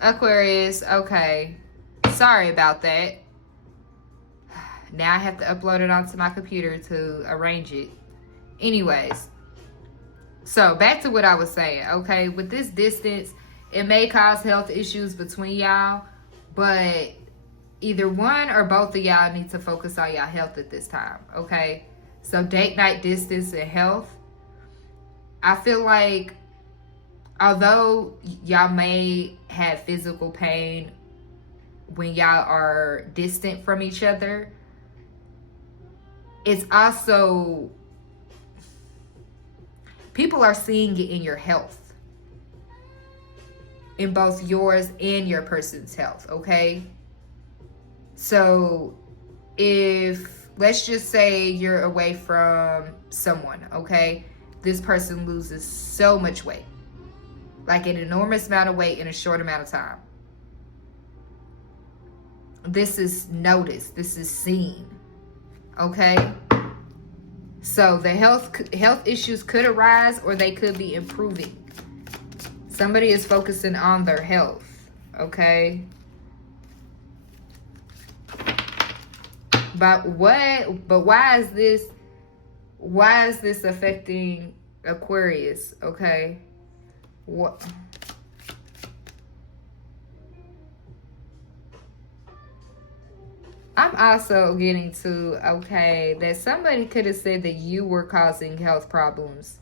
Aquarius, okay. Sorry about that. Now I have to upload it onto my computer to arrange it. Anyways, so back to what I was saying, okay? With this distance, it may cause health issues between y'all, but either one or both of y'all need to focus on y'all health at this time, okay? So date night distance and health. I feel like although y'all may have physical pain when y'all are distant from each other, it's also, people are seeing it in your health, in both yours and your person's health, okay? So if, let's just say you're away from someone, okay? This person loses so much weight, like an enormous amount of weight in a short amount of time. This is noticed, this is seen, okay? So the health issues could arise or they could be improving. Somebody is focusing on their health, okay? But why is this affecting Aquarius, okay? What? I'm also getting to, okay, that somebody could have said that you were causing health problems.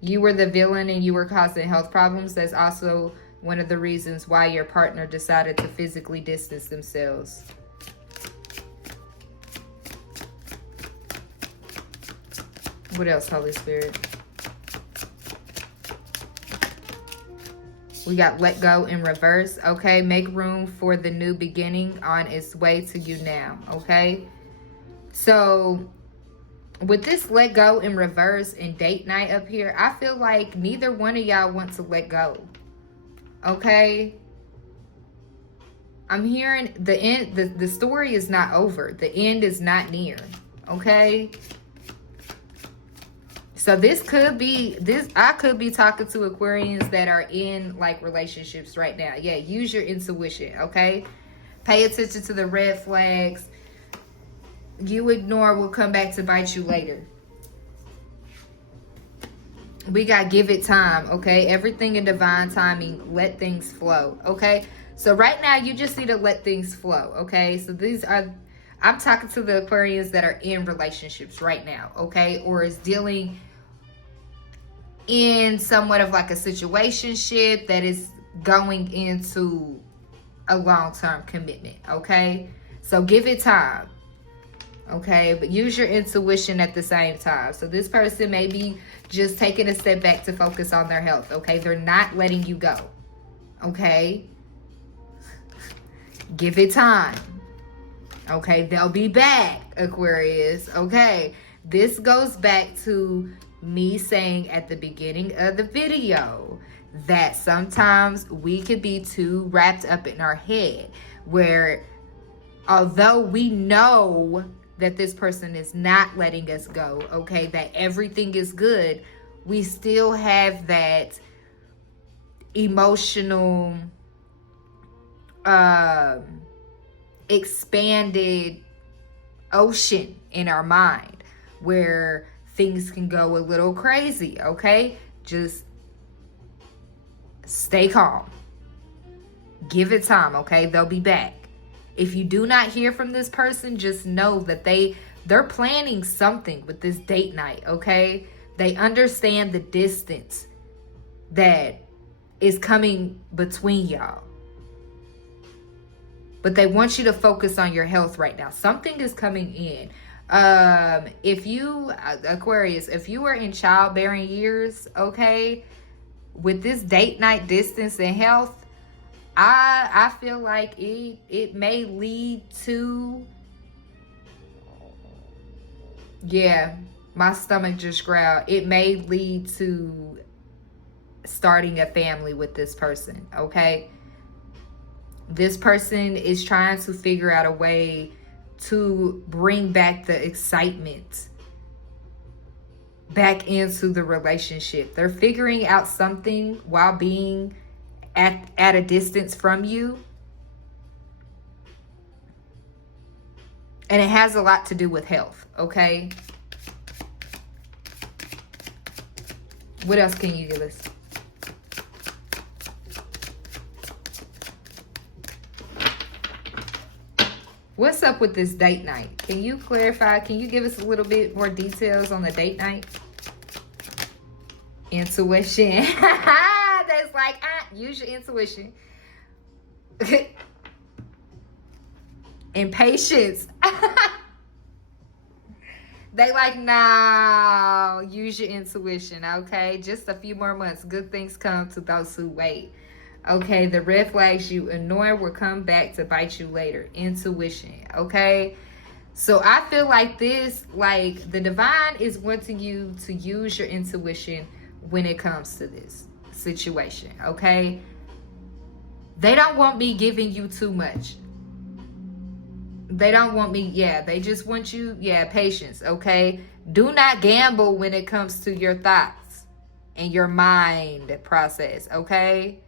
You were the villain and you were causing health problems. That's also one of the reasons why your partner decided to physically distance themselves. What else, Holy Spirit? We got let go in reverse, okay? Make room for the new beginning on its way to you now, okay? So with this let go in reverse and date night up here, I feel like neither one of y'all want to let go, okay? I'm hearing the end, the story is not over. The end is not near, okay? So this could be, I could be talking to Aquarians that are in like relationships right now. Yeah, use your intuition, okay? Pay attention to the red flags. You ignore will come back to bite you later. We got give it time, okay? Everything in divine timing, let things flow, okay? So right now you just need to let things flow, okay? So these are, I'm talking to the Aquarians that are in relationships right now, okay? Or is dealing in somewhat of like a situationship that is going into a long-term commitment, okay? So give it time, okay? But use your intuition at the same time. So this person may be just taking a step back to focus on their health, okay? They're not letting you go, okay? Give it time, okay? They'll be back, Aquarius, okay? This goes back to me saying at the beginning of the video that sometimes we could be too wrapped up in our head, where although we know that this person is not letting us go, okay, that everything is good, we still have that emotional expanded ocean in our mind where things can go a little crazy, okay? Just stay calm. Give it time, okay? They'll be back. If you do not hear from this person, just know that they're planning something with this date night, okay? They understand the distance that is coming between y'all. But they want you to focus on your health right now. Something is coming in. If you, Aquarius, if you are in childbearing years, okay, with this date night distance and health, I feel like it may lead to, yeah, my stomach just growled. It may lead to starting a family with this person, okay? This person is trying to figure out a way to bring back the excitement back into the relationship. They're figuring out something while being at a distance from you. And it has a lot to do with health, okay? What else can you give us? What's up with this date night? Can you clarify? Can you give us a little bit more details on the date night? Intuition. That's like, use your intuition. Impatience. They like, nah, use your intuition, okay? Just a few more months. Good things come to those who wait. Okay, the red flags you ignore will come back to bite you later. Intuition, okay? So I feel like this, like the divine is wanting you to use your intuition when it comes to this situation, okay? They don't want me giving you too much. They don't want me, they just want you, patience, okay? Do not gamble when it comes to your thoughts and your mind process, okay?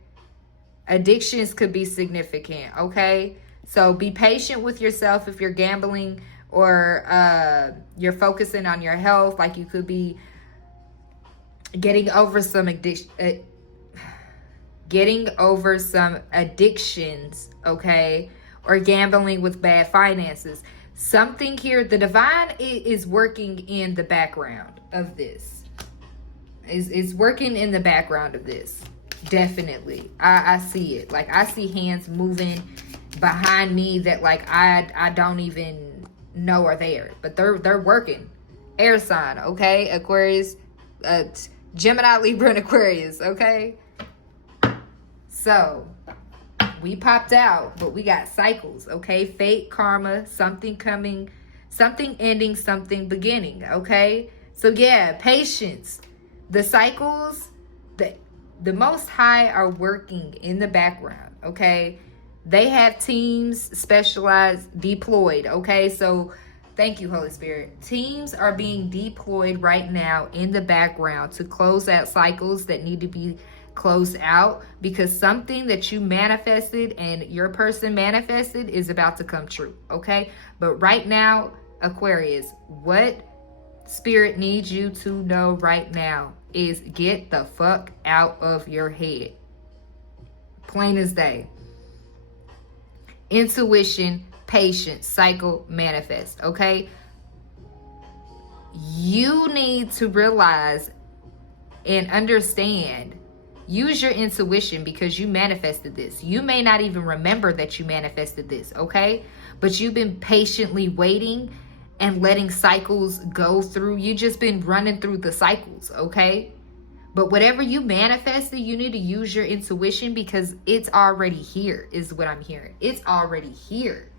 Addictions could be significant, okay? So be patient with yourself if you're gambling or you're focusing on your health. Like you could be getting over some addictions, okay? Or gambling with bad finances. Something here, the divine is working in the background of this. Is working in the background of this. Definitely. I see it. Like I see hands moving behind me that like I don't even know are there. But they're working. Air sign, okay? Aquarius, Gemini, Libra, and Aquarius, okay? So we popped out, but we got cycles, okay? Fate, karma, something coming, something ending, something beginning, okay? So yeah, patience. The cycles, the Most High are working in the background, okay? They have teams specialized, deployed, okay? So thank you, Holy Spirit. Teams are being deployed right now in the background to close out cycles that need to be closed out, because something that you manifested and your person manifested is about to come true, okay? But right now, Aquarius, what Spirit needs you to know right now is get the fuck out of your head. Plain as day. Intuition, patience, cycle, manifest, okay? You need to realize and understand. Use your intuition because you manifested this. You may not even remember that you manifested this, okay? But you've been patiently waiting and letting cycles go through. You just been running through the cycles, okay? But whatever you manifested, you need to use your intuition because it's already here, is what I'm hearing. It's already here.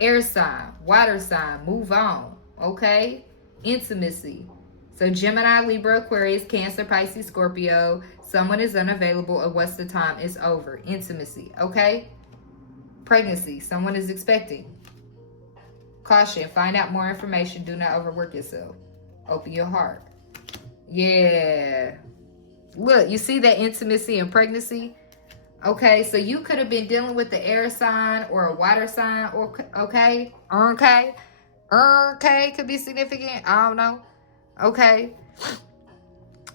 Air sign, water sign, move on, okay? Intimacy. So Gemini, Libra, Aquarius, Cancer, Pisces, Scorpio. Someone is unavailable or what's the time? It's over. Intimacy, okay? Pregnancy. Someone is expecting. Caution. Find out more information. Do not overwork yourself. Open your heart. Yeah. Look, you see that intimacy and pregnancy? Okay, so you could have been dealing with the air sign or a water sign, or okay? Okay, could be significant. I don't know. Okay.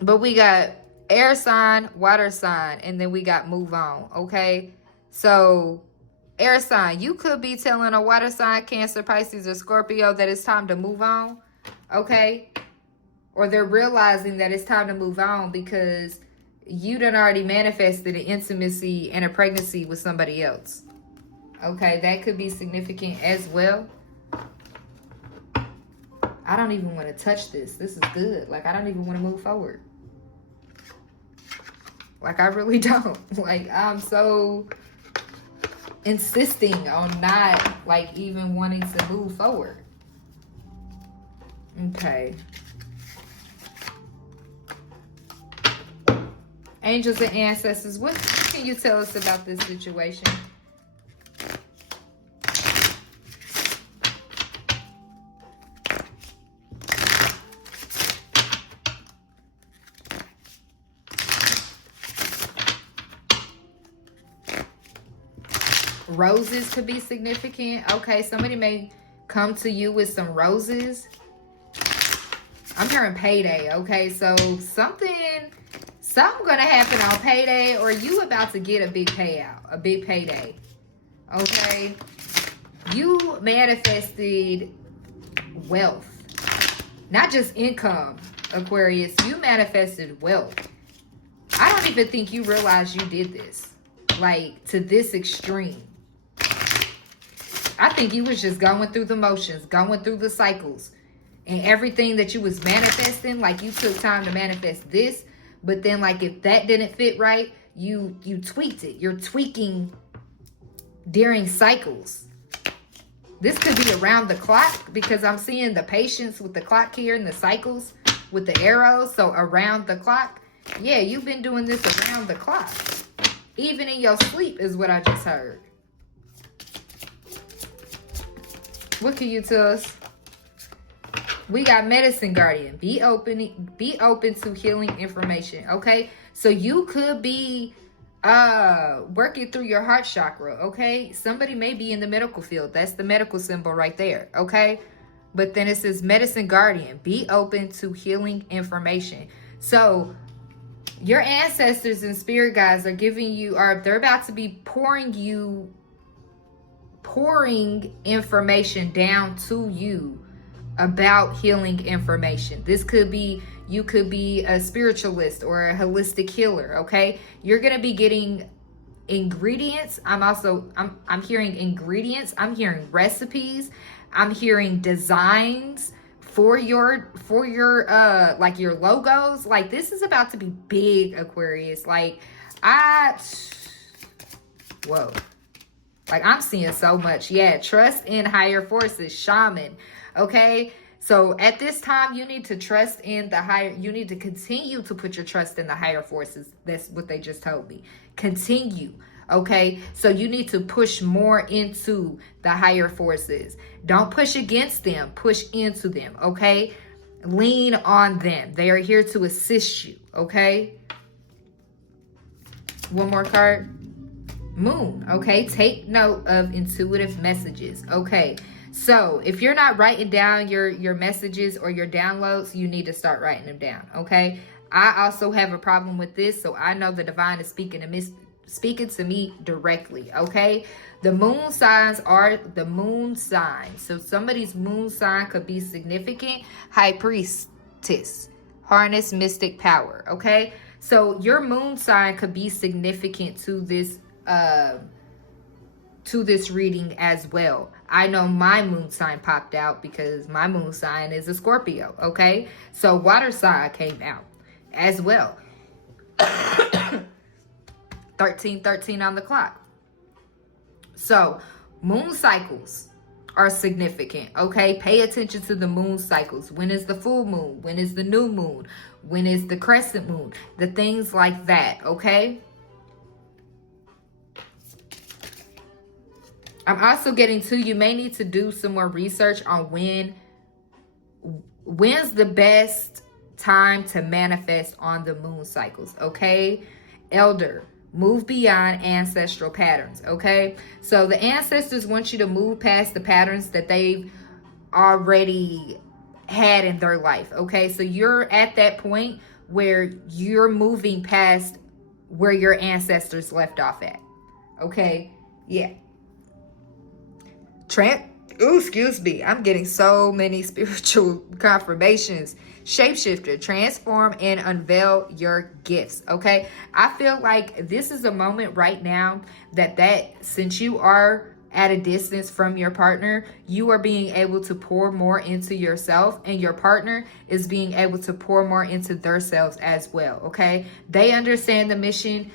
But we got air sign, water sign, and then we got move on, okay? So air sign, you could be telling a water sign, Cancer, Pisces, or Scorpio that it's time to move on, okay? Or they're realizing that it's time to move on because you done already manifested an intimacy and a pregnancy with somebody else. Okay, that could be significant as well. I don't even want to touch this. This is good. Like, I don't even want to move forward. Like, I really don't. Like, I'm so insisting on not, like, even wanting to move forward. Okay. Angels and ancestors, what can you tell us about this situation? Roses could be significant. Okay, somebody may come to you with some roses. I'm hearing payday. Okay, so something gonna happen on payday, or you about to get a big payout, a big payday. Okay, you manifested wealth, not just income, Aquarius. You manifested wealth. I don't even think you realize you did this, like, to this extreme. I think you was just going through the motions, going through the cycles, and everything that you was manifesting. Like, you took time to manifest this, but then, like, if that didn't fit right, you tweaked it. You're tweaking during cycles. This could be around the clock, because I'm seeing the patience with the clock here and the cycles with the arrows. So around the clock. Yeah, you've been doing this around the clock. Even in your sleep is what I just heard. What can you tell us? We got Medicine Guardian. Be open to healing information. Okay, so you could be working through your heart chakra. Okay, somebody may be in the medical field. That's the medical symbol right there. Okay, but then it says Medicine Guardian. Be open to healing information. So your ancestors and spirit guides are giving you, they're about to be pouring information down to you about healing information. This could be, you could be a spiritualist or a holistic healer. Okay, you're gonna be getting ingredients. I'm hearing ingredients. I'm hearing recipes. I'm hearing designs for your like your logos. Like, this is about to be big, Aquarius. Like, whoa. Like, I'm seeing so much. Yeah, trust in higher forces, shaman. Okay, so at this time, you need to trust in the higher, you need to continue to put your trust in the higher forces. That's what they just told me. Continue. Okay, so you need to push more into the higher forces. Don't push against them, push into them. Okay, lean on them. They are here to assist you. Okay, one more card. Moon. Okay, take note of intuitive messages. Okay, so if you're not writing down your messages or your downloads, you need to start writing them down. Okay, I also have a problem with this, so I know the divine is speaking to me directly. Okay, the moon signs are the moon signs. So somebody's moon sign could be significant. High priestess, harness mystic power. Okay, so your moon sign could be significant to this reading as well. I know my moon sign popped out because my moon sign is a Scorpio. Okay, so water sign came out as well. 13 on the clock. So moon cycles are significant. Okay, pay attention to the moon cycles. When is the full moon? When is the new moon? When is the crescent moon? The things like that. Okay, I'm also getting to, you may need to do some more research on when's the best time to manifest on the moon cycles. Okay, Elder, move beyond ancestral patterns. Okay, so the ancestors want you to move past the patterns that they've already had in their life. Okay, so you're at that point where you're moving past where your ancestors left off at. Okay, yeah. Excuse me. I'm getting so many spiritual confirmations. Shapeshifter, transform and unveil your gifts. Okay, I feel like this is a moment right now that since you are at a distance from your partner, you are being able to pour more into yourself, and your partner is being able to pour more into themselves as well. Okay, they understand the mission.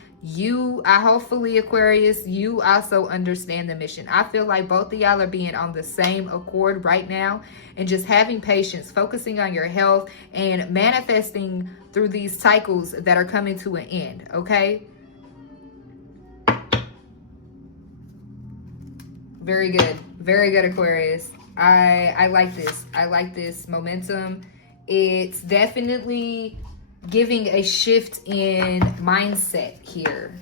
Hopefully, Aquarius, you also understand the mission. I feel like both of y'all are being on the same accord right now, and just having patience, focusing on your health, and manifesting through these cycles that are coming to an end. Okay, very good, Aquarius. I like this. I like this momentum. It's definitely giving a shift in mindset here.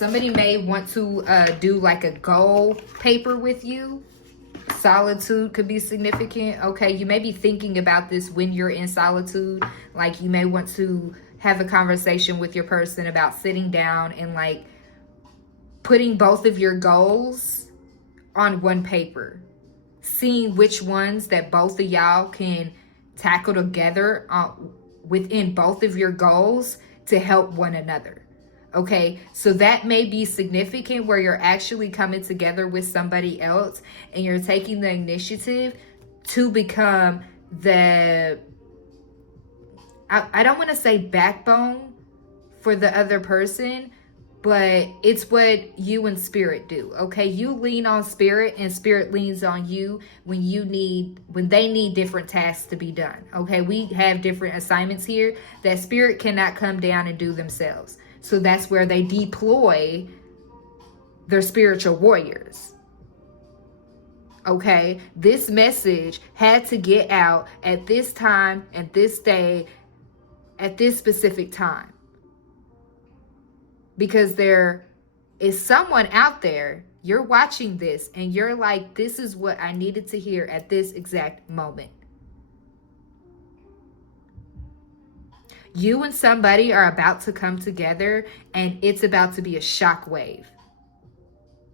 Somebody may want to do like a goal paper with you. Solitude could be significant. Okay, you may be thinking about this when you're in solitude. Like, you may want to have a conversation with your person about sitting down and like putting both of your goals on one paper, seeing which ones that both of y'all can tackle together within both of your goals to help one another. Okay, so that may be significant where you're actually coming together with somebody else and you're taking the initiative to become the, I don't want to say backbone for the other person, but it's what you and spirit do. Okay, you lean on spirit and spirit leans on you when they need different tasks to be done. Okay, we have different assignments here that spirit cannot come down and do themselves. So that's where they deploy their spiritual warriors. Okay, this message had to get out at this time, at this day, at this specific time. Because there is someone out there, you're watching this and you're like, this is what I needed to hear at this exact moment. You and somebody are about to come together and it's about to be a shock wave.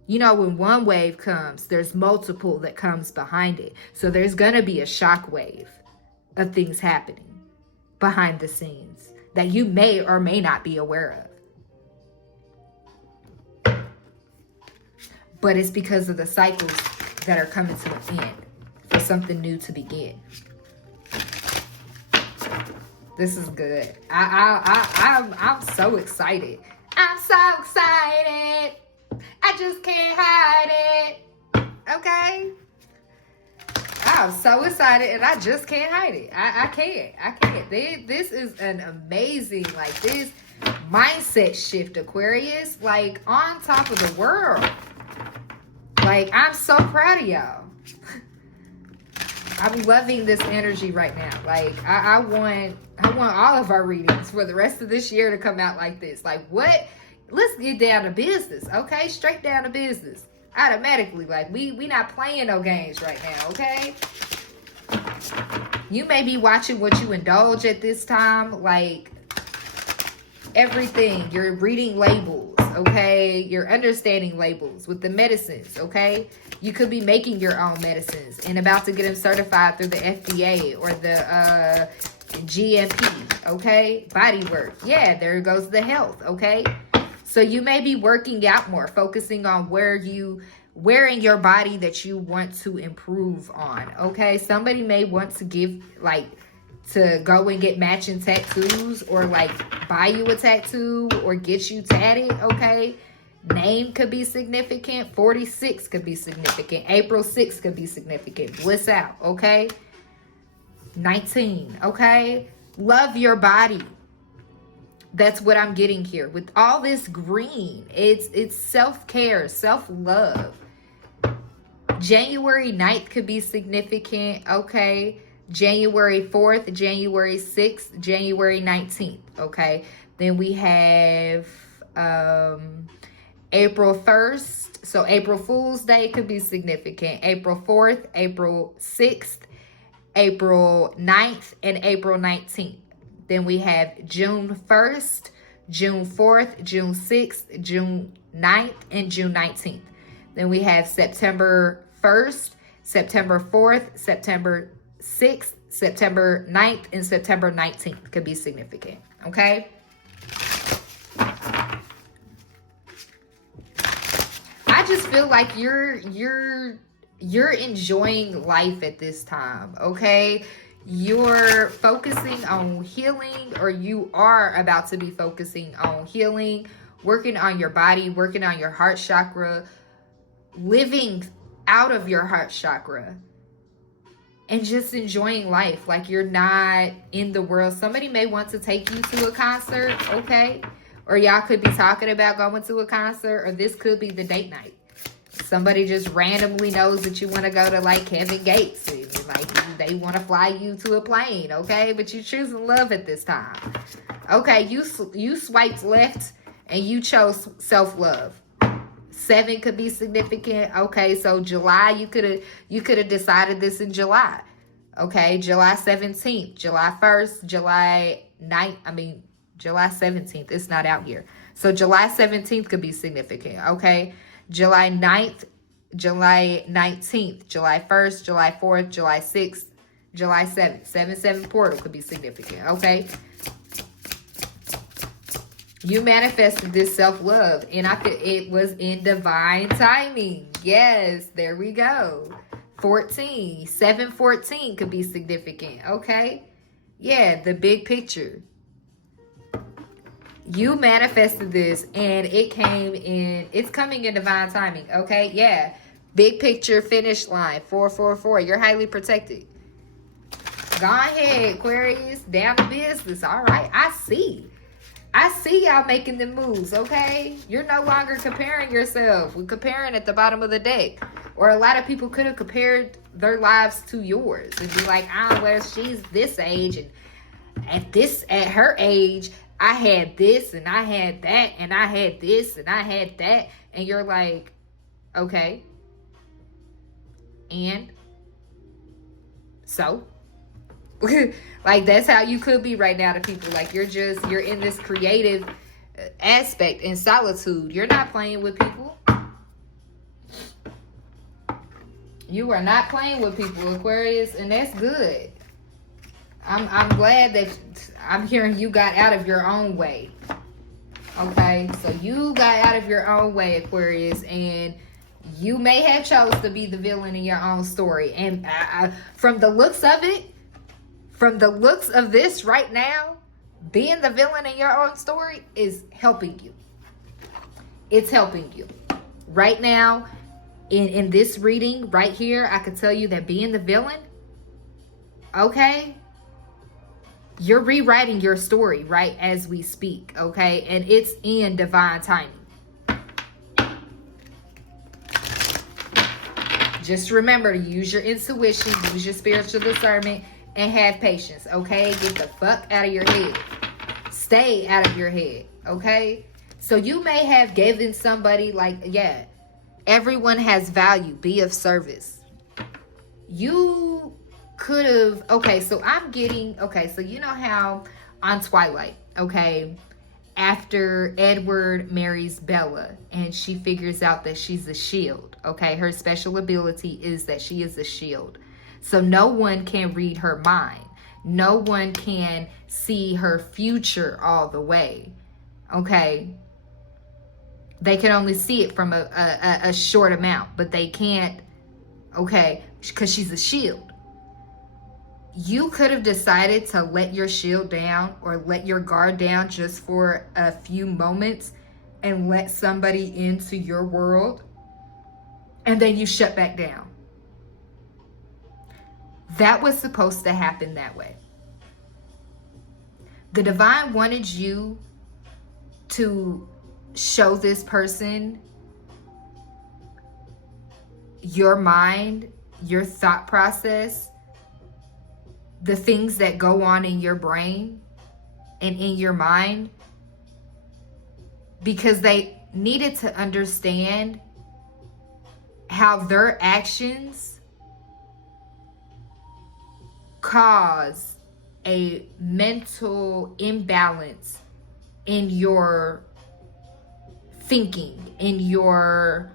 You know, when one wave comes, there's multiple that comes behind it. So there's going to be a shock wave of things happening behind the scenes that you may or may not be aware of. But it's because of the cycles that are coming to an end for something new to begin. This is good. I'm so excited. I'm so excited. I just can't hide it. Okay? I'm so excited and I just can't hide it. I can't. This is an amazing, like, this mindset shift, Aquarius. Like, on top of the world. Like, I'm so proud of y'all. I'm loving this energy right now. Like, I want all of our readings for the rest of this year to come out like this. Like, what? Let's get down to business, okay? Straight down to business. Automatically. Like, we not playing no games right now, okay? You may be watching what you indulge at this time. Like, everything. You're reading labels, okay? You're understanding labels with the medicines, okay? You could be making your own medicines and about to get them certified through the FDA or the GMP, okay? Body work. Yeah, there goes the health, okay? So you may be working out more, focusing on where in your body that you want to improve on, okay? Somebody may want to to go and get matching tattoos or like buy you a tattoo or get you tatted, okay? Name could be significant. 46 could be significant. April 6th could be significant. Bliss out, okay? 19, okay? Love your body. That's what I'm getting here. With all this green, it's self-care, self-love. January 9th could be significant, okay? January 4th, January 6th, January 19th, okay? Then we have April 1st. So April Fool's Day could be significant. April 4th, April 6th, April 9th, and April 19th. Then we have June 1st, June 4th, June 6th, June 9th, and June 19th. Then we have September 1st, September 4th, September 6th, September 9th, and September 19th could be significant, okay? I just feel like you're enjoying life at this time, okay? You're focusing on healing, or you are about to be focusing on healing, working on your body, working on your heart chakra, living out of your heart chakra, and just enjoying life like you're not in the world. Somebody may want to take you to a concert, okay? Or y'all could be talking about going to a concert, or this could be the date night. Somebody just randomly knows that you want to go to like Kevin Gates, and like they want to fly you to a plane, okay? But you're choosing love at this time. Okay, you swiped left and you chose self-love. 7 could be significant. Okay, so July, you could have decided this in July. Okay, July 17th, July 1st, July 9th, July 17th. It's not out here. So July 17th could be significant. Okay, July 9th, July 19th, July 1st, July 4th, July 6th, July 7th. 7-7 portal could be significant. Okay. You manifested this self-love, and it was in divine timing. Yes, there we go. 14, 7-14 could be significant. Okay. Yeah, the big picture. You manifested this, and it's coming in divine timing. Okay. Yeah. Big picture, finish line, 444. You're highly protected. Go ahead, Aquarius. Down to business. All right. I see y'all making the moves, okay? You're no longer comparing yourself. We're comparing at the bottom of the deck. Or a lot of people could have compared their lives to yours and be like, well, she's this age, and at her age, I had this and I had that and I had this and I had that. And you're like, okay. And so like, that's how you could be right now to people. Like, you're in this creative aspect in solitude. You're not playing with people. You are not playing with people, Aquarius, and that's good. I'm glad that I'm hearing you got out of your own way. Okay, so you got out of your own way, Aquarius, and you may have chose to be the villain in your own story. And from the looks of it, from the looks of this right now, being the villain in your own story is helping you. It's helping you. Right now, in this reading right here, I could tell you that being the villain, okay, you're rewriting your story right as we speak, okay? And it's in divine timing. Just remember to use your intuition, use your spiritual discernment, and have patience, okay? Get the fuck out of your head. Stay out of your head, okay? So you may have given somebody, like, yeah, everyone has value. Be of service. You could have, okay, so you know how on Twilight, okay, after Edward marries Bella and she figures out that she's a shield, okay? Her special ability is that she is a shield. So no one can read her mind. No one can see her future all the way. Okay? They can only see it from a short amount, but they can't, okay, because she's a shield. You could have decided to let your shield down or let your guard down just for a few moments and let somebody into your world, and then you shut back down. That was supposed to happen that way. The divine wanted you to show this person your mind, your thought process, the things that go on in your brain and in your mind, because they needed to understand how their actions cause a mental imbalance in your thinking, in your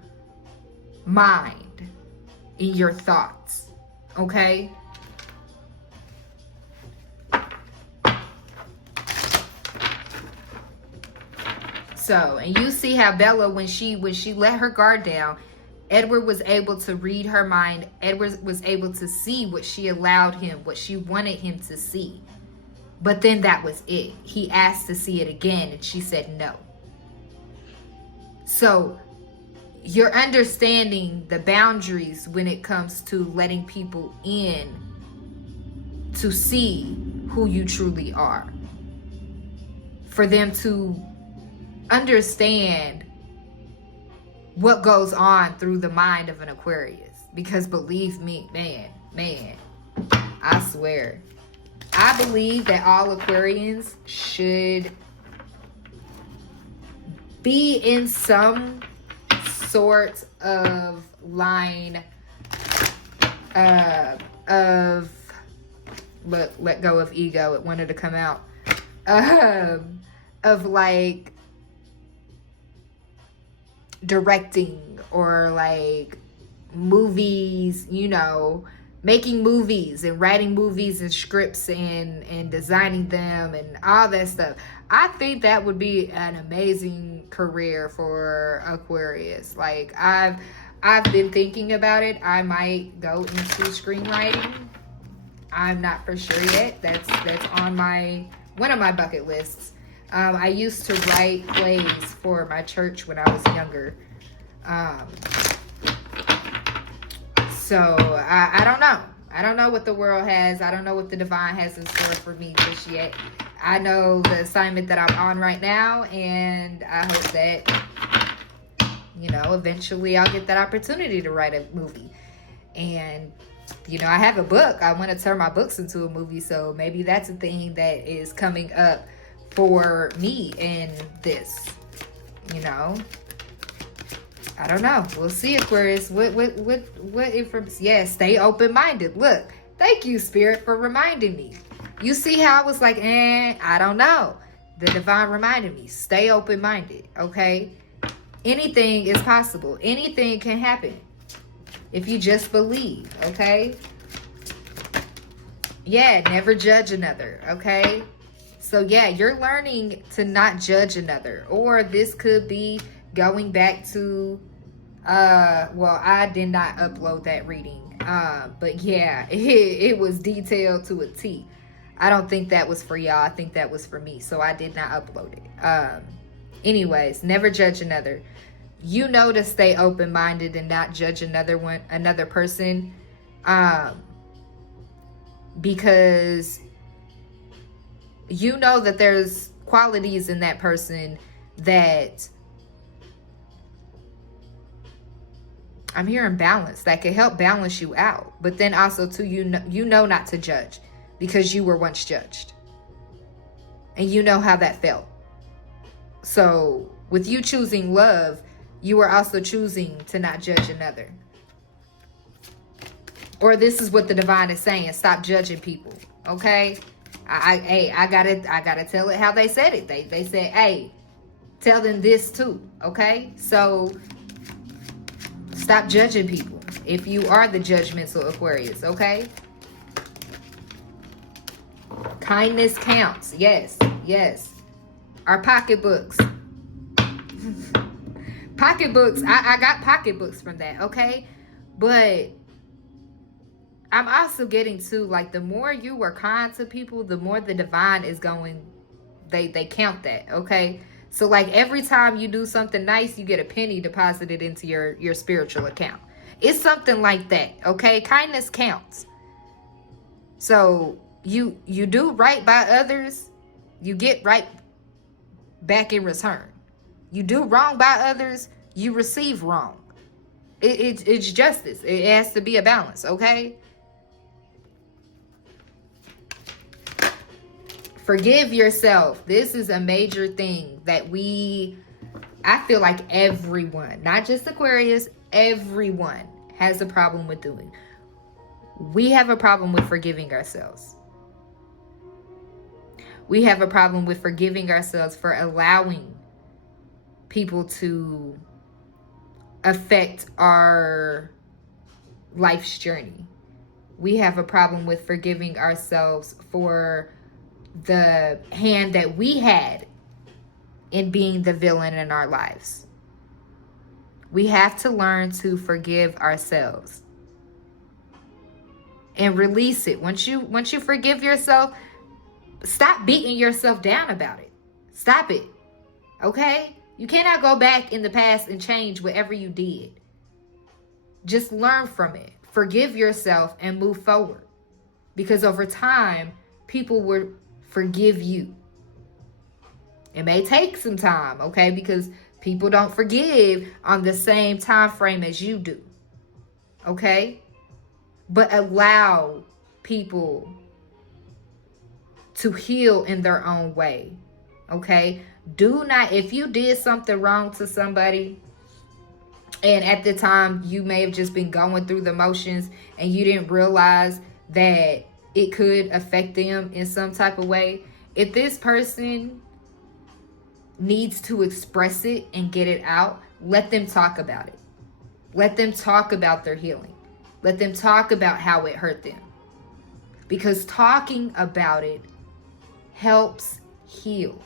mind, in your thoughts, okay? So, and you see how Bella, when she let her guard down, Edward was able to read her mind. Edward was able to see what she allowed him, what she wanted him to see. But then that was it. He asked to see it again, and she said no. So you're understanding the boundaries when it comes to letting people in to see who you truly are. For them to understand what goes on through the mind of an Aquarius. Because believe me, man, I swear, I believe that all Aquarians should be in some sort of line of let go of ego. It wanted to come out. Of like directing or like movies, you know, making movies and writing movies and scripts and designing them and all that stuff. I think that would be an amazing career for Aquarius. Like I've been thinking about it. I might go into screenwriting. I'm not for sure yet. That's on one of my bucket lists. I used to write plays for my church when I was younger. So I don't know. I don't know what the world has. I don't know what the divine has in store for me just yet. I know the assignment that I'm on right now, and I hope that, you know, eventually I'll get that opportunity to write a movie. And, you know, I have a book. I want to turn my books into a movie, so maybe that's a thing that is coming up for me in this, you know. I don't know. We'll see, Aquarius. What information? Yeah, stay open-minded. Look, thank you, Spirit, for reminding me. You see how I was like, I don't know. The divine reminded me, stay open-minded, okay? Anything is possible. Anything can happen if you just believe, okay? Yeah, never judge another, okay? So yeah, you're learning to not judge another. Or this could be going back to, well, I did not upload that reading. But yeah, it was detailed to a T. I don't think that was for y'all. I think that was for me. So I did not upload it. Anyways, never judge another. You know to stay open-minded and not judge another person. Because you know that there's qualities in that person that, I'm hearing balance, that can help balance you out. But then also too, you know not to judge because you were once judged. And you know how that felt. So with you choosing love, you are also choosing to not judge another. Or this is what the divine is saying, stop judging people. Okay? I gotta tell it how they said it. They said, hey, tell them this too. Okay? So stop judging people if you are the judgmental Aquarius, okay? Kindness counts. Yes, yes. Our pocketbooks. Pocketbooks. I got pocketbooks from that, okay? But I'm also getting to, like, the more you are kind to people, the more the divine is going, they count that, okay? So, like, every time you do something nice, you get a penny deposited into your spiritual account. It's something like that, okay? Kindness counts. So, you do right by others, you get right back in return. You do wrong by others, you receive wrong. It's justice. It has to be a balance, okay? Forgive yourself. This is a major thing that I feel like everyone, not just Aquarius, everyone has a problem with doing. We have a problem with forgiving ourselves. We have a problem with forgiving ourselves for allowing people to affect our life's journey. We have a problem with forgiving ourselves for the hand that we had in being the villain in our lives. We have to learn to forgive ourselves and release it. Once you forgive yourself, stop beating yourself down about it. Stop it. Okay? You cannot go back in the past and change whatever you did. Just learn from it. Forgive yourself and move forward. Because over time, people will forgive you. It may take some time, okay? Because people don't forgive on the same time frame as you do. Okay? But allow people to heal in their own way. Okay? Do not, if you did something wrong to somebody, and at the time you may have just been going through the motions and you didn't realize that it could affect them in some type of way. If this person needs to express it and get it out, let them talk about it. Let them talk about their healing. Let them talk about how it hurt them. Because talking about it helps heal.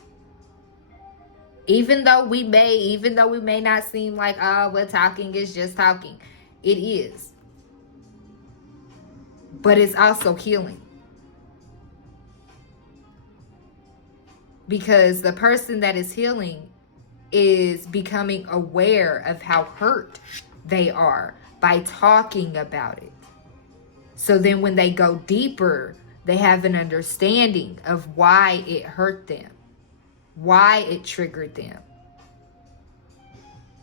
Even though we may not seem like, oh, well, talking is just talking. It is. But it's also healing. Because the person that is healing is becoming aware of how hurt they are by talking about it. So then when they go deeper, they have an understanding of why it hurt them, why it triggered them.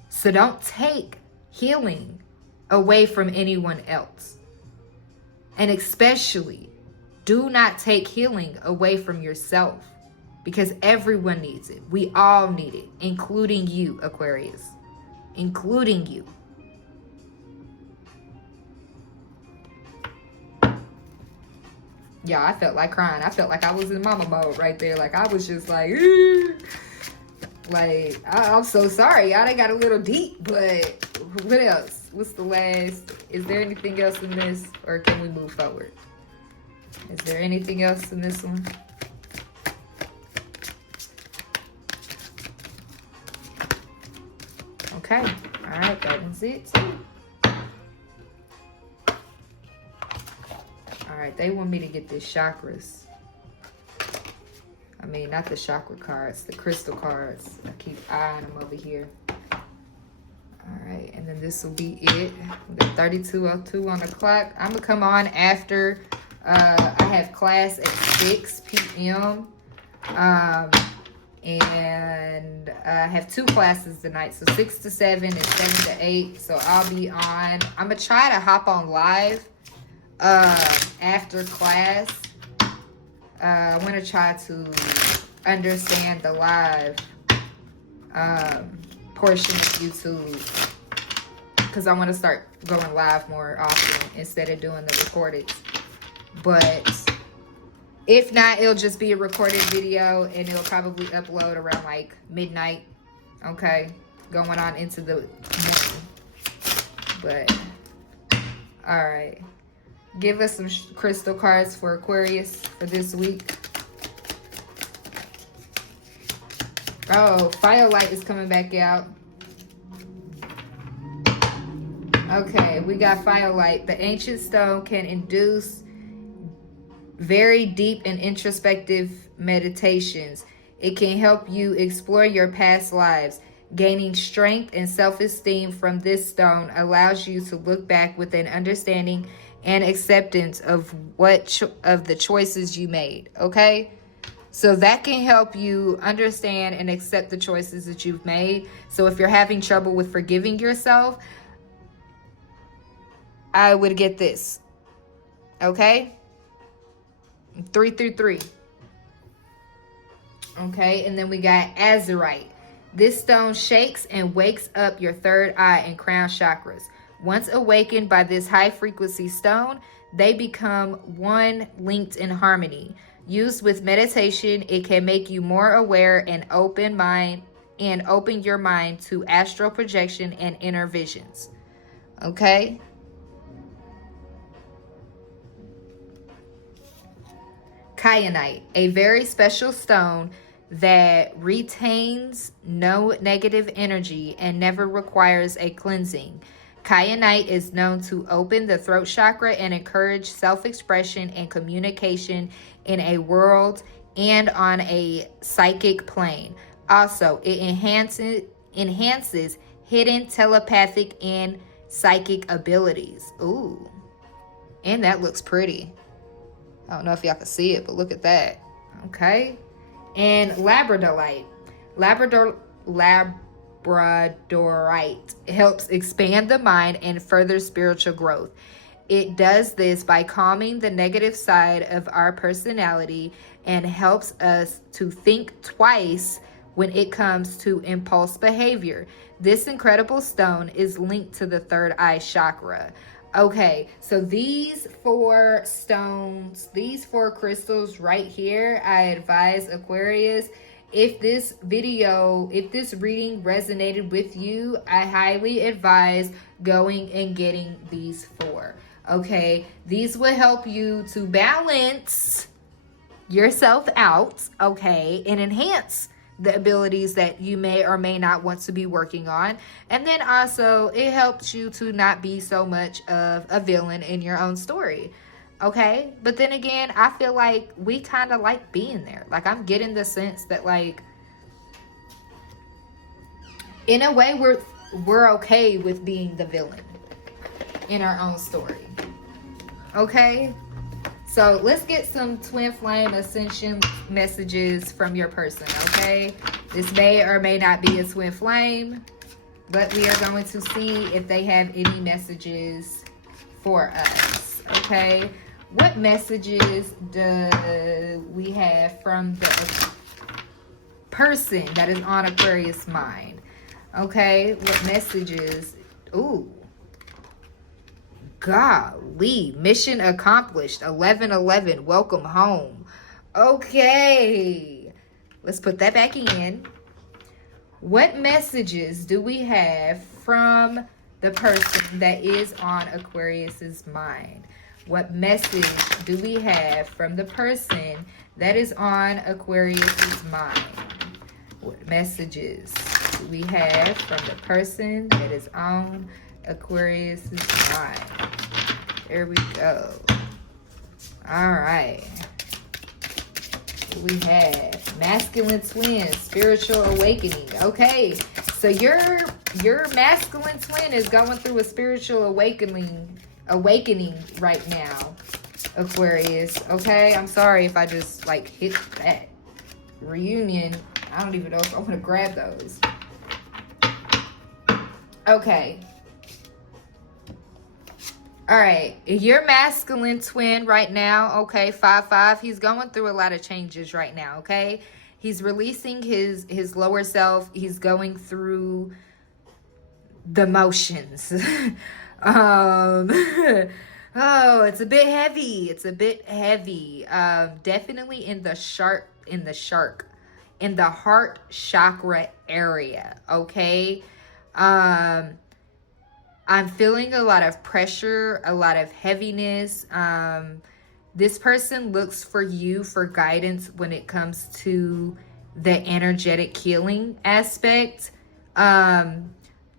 So don't take healing away from anyone else. And especially, do not take healing away from yourself, because everyone needs it. We all need it, including you, Aquarius. Including you. Yeah, I felt like crying. I felt like I was in mama mode right there. Like, I was just like, like, I'm so sorry. I done got a little deep, but what else? What's the last? Is there anything else in this, or can we move forward? Is there anything else in this one? Okay. All right, that is it. All right, they want me to get this chakras. I mean, not the chakra cards, the crystal cards. I keep eyeing them over here. All right, and then this will be it. The 32:02 on the clock. I'm gonna come on after I have class at 6 p.m. And I have 2 classes tonight, so 6 to 7 and 7 to 8. So I'll be on. I'm gonna try to hop on live after class. I want to try to understand the live portion of YouTube, because I want to start going live more often instead of doing the recorded. But if not, it'll just be a recorded video, and it'll probably upload around like midnight. Okay, going on into the morning. But all right. Give us some crystal cards for Aquarius for this week. Oh, Firelight is coming back out. Okay, we got Firelight. The ancient stone can induce very deep and introspective meditations. It can help you explore your past lives. Gaining strength and self-esteem from this stone allows you to look back with an understanding and acceptance of of the choices you made. Okay, so that can help you understand and accept the choices that you've made. So if you're having trouble with forgiving yourself, I would get this. Okay, 3 through 3. Okay, and then we got Azurite. This stone shakes and wakes up your third eye and crown chakras. Once awakened by this high-frequency stone, they become one, linked in harmony. Used with meditation, it can make you more aware and open your mind to astral projection and inner visions. Okay? Kyanite, a very special stone that retains no negative energy and never requires a cleansing. Kyanite is known to open the throat chakra and encourage self-expression and communication in a world and on a psychic plane. Also, it enhances hidden telepathic and psychic abilities. Ooh, and that looks pretty. I don't know if y'all can see it, but look at that. Okay. And Labradorite. Labradorite helps expand the mind and further spiritual growth. It does this by calming the negative side of our personality and helps us to think twice when it comes to impulse behavior. This incredible stone is linked to the third eye chakra. Okay, so these 4 stones, these 4 crystals right here, I advise Aquarius, if this video, if this reading resonated with you, I highly advise going and getting these 4. Okay, these will help you to balance yourself out, okay, and enhance the abilities that you may or may not want to be working on. And then also it helps you to not be so much of a villain in your own story. Okay, but then again, I feel like we kind of like being there. Like, I'm getting the sense that, like, in a way, we're okay with being the villain in our own story. Okay, so let's get some twin flame ascension messages from your person. Okay, this may or may not be a twin flame, but we are going to see if they have any messages for us. Okay, what messages do we have from the person that is on Aquarius' mind? Okay, what messages? Ooh, golly, mission accomplished. 1111, welcome home. Okay, let's put that back in. What messages do we have from the person that is on Aquarius's mind? What message do we have from the person that is on Aquarius's mind? What messages do we have from the person that is on Aquarius's mind? There we go. All right. We have masculine twin, spiritual awakening. Okay, so your masculine twin is going through a spiritual awakening right now, Aquarius. Okay, I'm sorry if I just like hit that reunion. I don't even know if I want to grab those. Okay. All right, your masculine twin right now, okay, 5-5, he's going through a lot of changes right now, okay? He's releasing his lower self. He's going through the motions. Oh, it's a bit heavy. It's a bit heavy. Definitely in the heart chakra area, okay? I'm feeling a lot of pressure, a lot of heaviness. This person looks for you for guidance when it comes to the energetic healing aspect.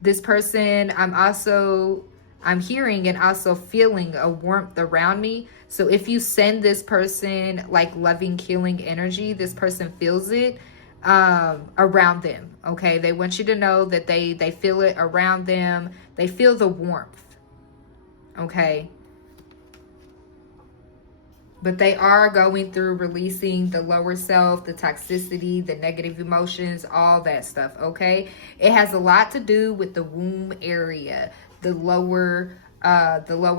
This person, I'm hearing and also feeling a warmth around me. So if you send this person like loving, healing energy, this person feels it around them. Okay, they want you to know that they feel it around them. They feel the warmth. Okay, but they are going through releasing the lower self, the toxicity, the negative emotions, all that stuff. Okay, it has a lot to do with the womb area, the lower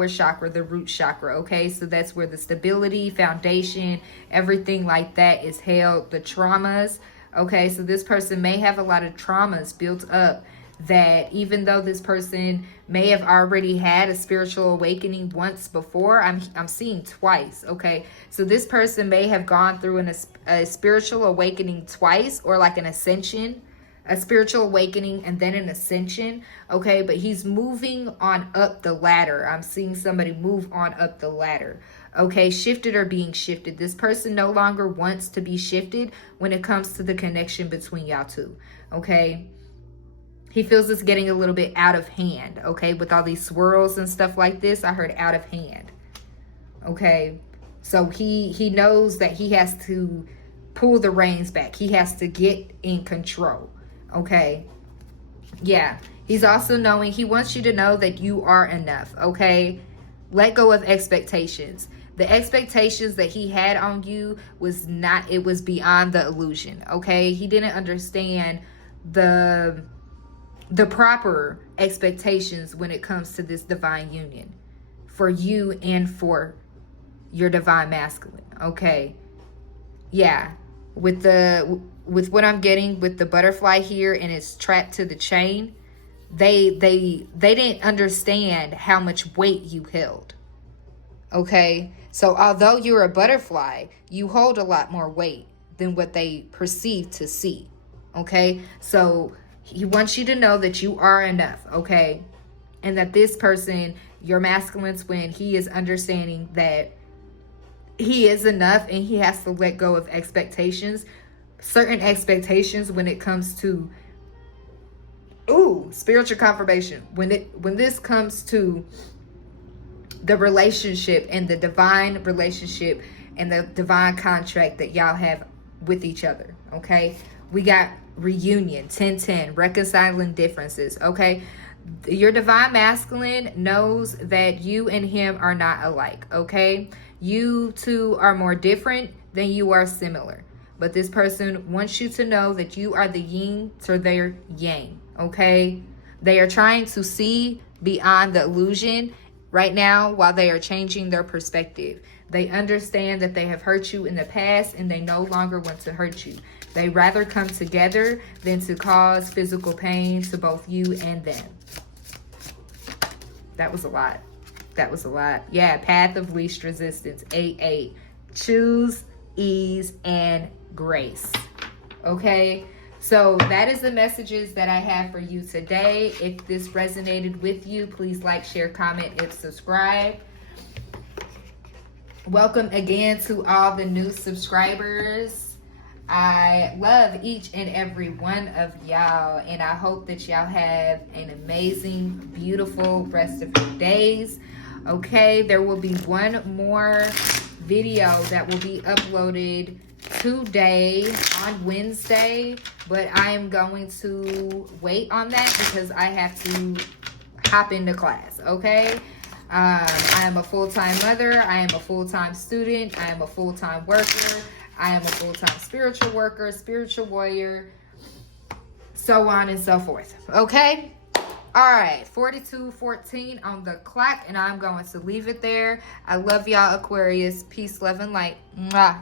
chakra, the root chakra. Okay, so that's where the stability, foundation, everything like that is held. The traumas. Okay, so this person may have a lot of traumas built up, that even though this person may have already had a spiritual awakening once before, I'm seeing twice. Okay, so this person may have gone through a spiritual awakening twice, or like an ascension, a spiritual awakening and then an ascension. Okay, but he's moving on up the ladder. I'm seeing somebody move on up the ladder. Okay, shifted or being shifted. This person no longer wants to be shifted when it comes to the connection between y'all two. Okay, he feels it's getting a little bit out of hand. Okay, with all these swirls and stuff like this, I heard out of hand. Okay, so he knows that he has to pull the reins back. He has to get in control. Okay, yeah, he's also knowing, he wants you to know that you are enough. Okay, let go of expectations. The expectations that he had on you was not, it was beyond the illusion. Okay, he didn't understand the proper expectations when it comes to this divine union for you and for your divine masculine. Okay, yeah, with the with what I'm getting with the butterfly here and it's trapped to the chain, they didn't understand how much weight you held. Okay? So although you're a butterfly, you hold a lot more weight than what they perceive to see. Okay? So he wants you to know that you are enough, okay? And that this person, your masculine twin, he is understanding that he is enough and he has to let go of expectations. Certain expectations when it comes to spiritual confirmation. When this comes to the relationship and the divine relationship and the divine contract that y'all have with each other, okay? We got reunion, 10-10, reconciling differences, okay? Your divine masculine knows that you and him are not alike, okay? You two are more different than you are similar. But this person wants you to know that you are the yin to their yang, okay? They are trying to see beyond the illusion right now while they are changing their perspective. They understand that they have hurt you in the past and they no longer want to hurt you. They rather come together than to cause physical pain to both you and them. That was a lot. That was a lot. Yeah, path of least resistance, 8-8. Choose ease and grace. Okay? So that is the messages that I have for you today. If this resonated with you, please like, share, comment, and subscribe. Welcome again to all the new subscribers. I love each and every one of y'all, and I hope that y'all have an amazing, beautiful rest of your days. Okay, there will be one more video that will be uploaded today on Wednesday, but I am going to wait on that because I have to hop into class, okay? I am a full-time mother. I am a full-time student. I am a full-time worker. I am a full-time spiritual worker, spiritual warrior, so on and so forth. Okay? All right. 42:14 on the clock, and I'm going to leave it there. I love y'all, Aquarius. Peace, love, and light. Mwah.